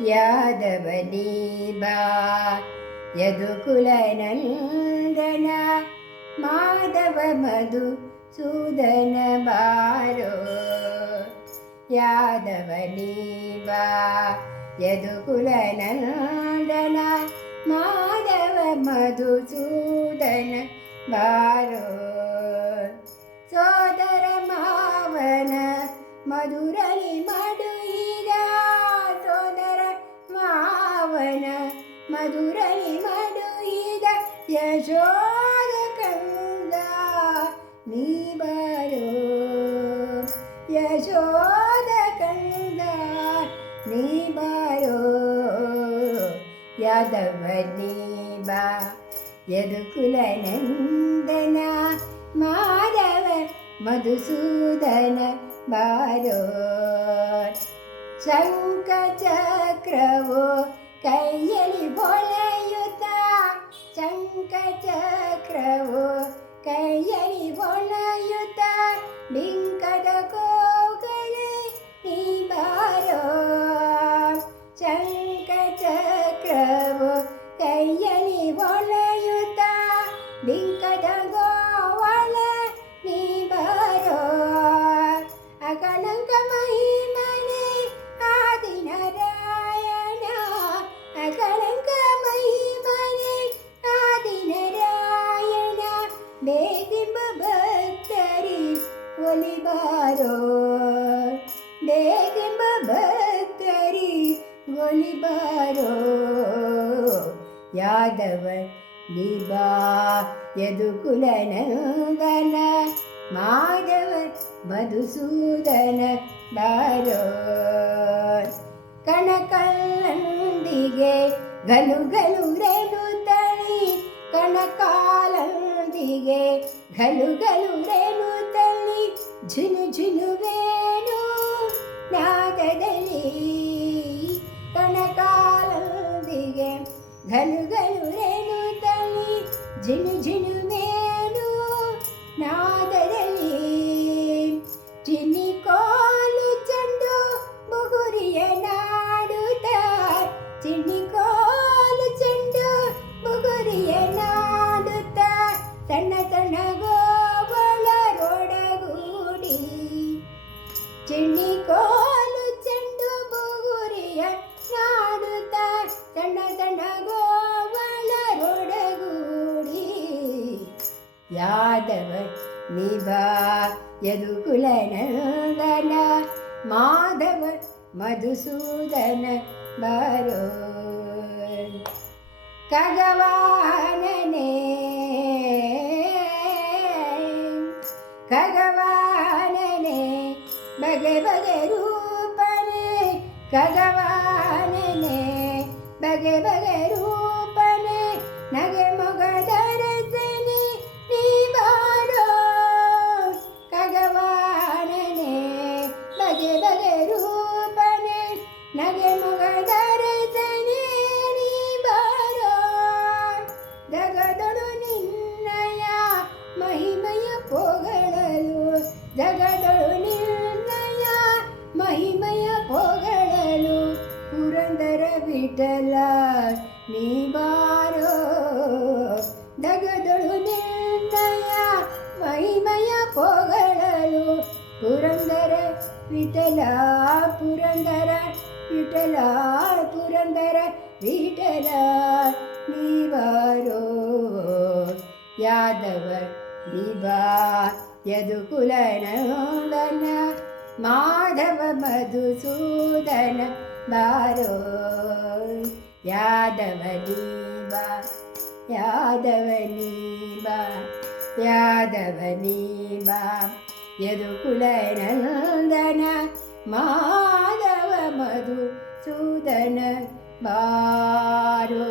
यादव यदुकुलनन्दन यदुकुलन माधव मधुसूदन बारो। यादवलिबा यदुकुलन माधव मधुसूदन बारो। सोदर मावन मधुरलि मडु മധുരനി മടുയിക യശോദ കന്ദ നീ വരൂ. യശോദ കന്ദ നീ വരൂ. യാദവനീബ യദുകുലനന്ദന മാധവ മധുസൂദന ബാരോ ശങ്കചക്രവോ കയ്യലി പൊളയുത്ത ചങ്കചക്രവോ കയ്യലി പൊളയുത്ത ലിംഗದ ಬೇಗಿಂಬ ಭಕ್ತರಿ ಒಲಿಬಾರೋ ಬೇಗಿಂಬ ಭಕ್ತರಿ ಒಲಿಬಾರೋ ಯಾದವ ನಿಬಾ ಯದುಕುಲನಂದನ ಮಾಧವ ಮಧುಸೂದನ ಬಾರೋ? ಕಣಕಲ್ಲಂದಿಗೆ ಗಲು ಗಲು ರೇಣು ತಳಿ ಕಣಕಾಲಂದಿಗೆ దిగే గలుగలు రేణు తల్లి ఝును ఝును వేణు నాగదలి కణకాలం దిగే గలుగలు రేణు తల్లి ఝును ఝును ഗണഗോവളരോടകൂടി യാദവ നിഭാ യദുകുലനന്ദന മാധവ മധുസൂദന ഭരോ खगवानने खगवानने भगे भगे रूपणे खगवा ಬಗೆ ಬಗೆ ರೂಪನೆ, ನಗೆ ಮೊಗದರಸನೆ ನೀ ಬಾರೋ ಖಗವಾನನೇ ಬಗೆ ಬಗೆ ರೂಪನೆ, ನಗೆ ಮೊಗದರಸನೆ ನೀ ಬಾರೋ. ಜಗದೊಳು ನಿನ್ನಯ ಮಹಿಮೆಯ ಪೊಗಳಲು ಜಗದೊಳು ನಿನ್ನಯ ಮಹಿಮೆಯ ಪುರಂದರ ವಿಠಲ ನೀ ಬಾರೋ ಜಗದೊಳು ನಿನ್ನಯ ಮಹಿಮೆಯ ಪೊಗಳಲು ಪುರಂದರ ವಿಠಲ ಪುರಂದರ ವಿಠಲ ಪುರಂದರ ವಿಠಲ ನೀವಾರೋ ಯಾದವ ನಿಬಾ ಯದುಕುಲನಂದನ ಮಾಧವ ಮಧುಸೂದನ बारो यादवनीबा यादवनीबा यादवनीबा यदुकुलनन्दन माधव मधुसूदन बारो।